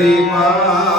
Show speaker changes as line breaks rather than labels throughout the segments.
Mary,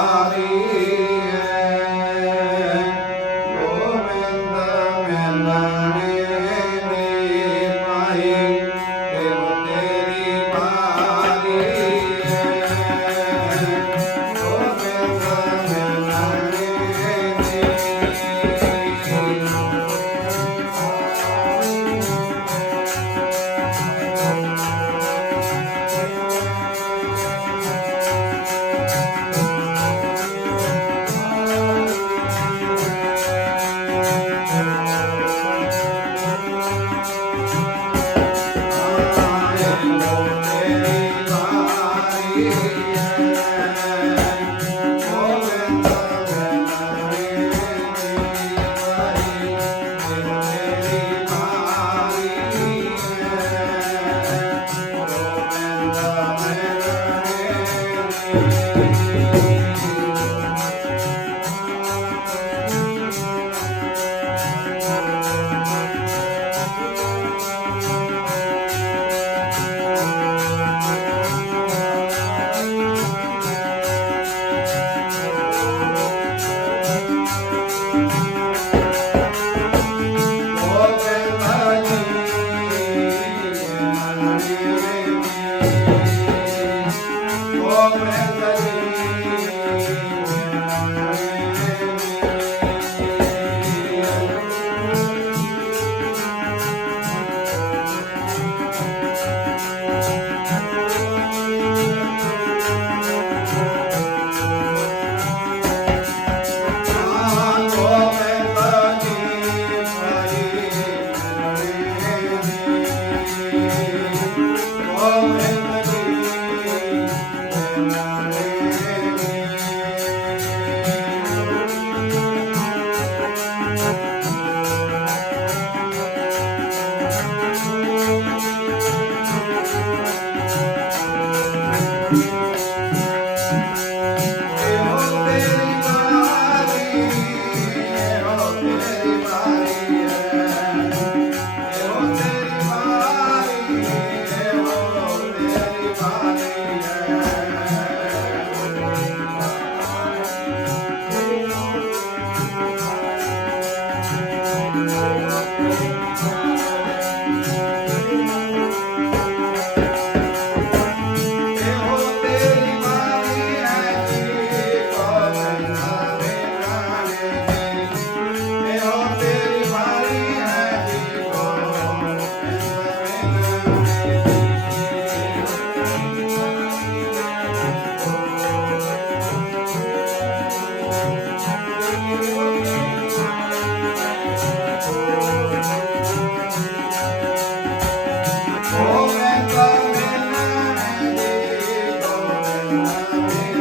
logo é Hare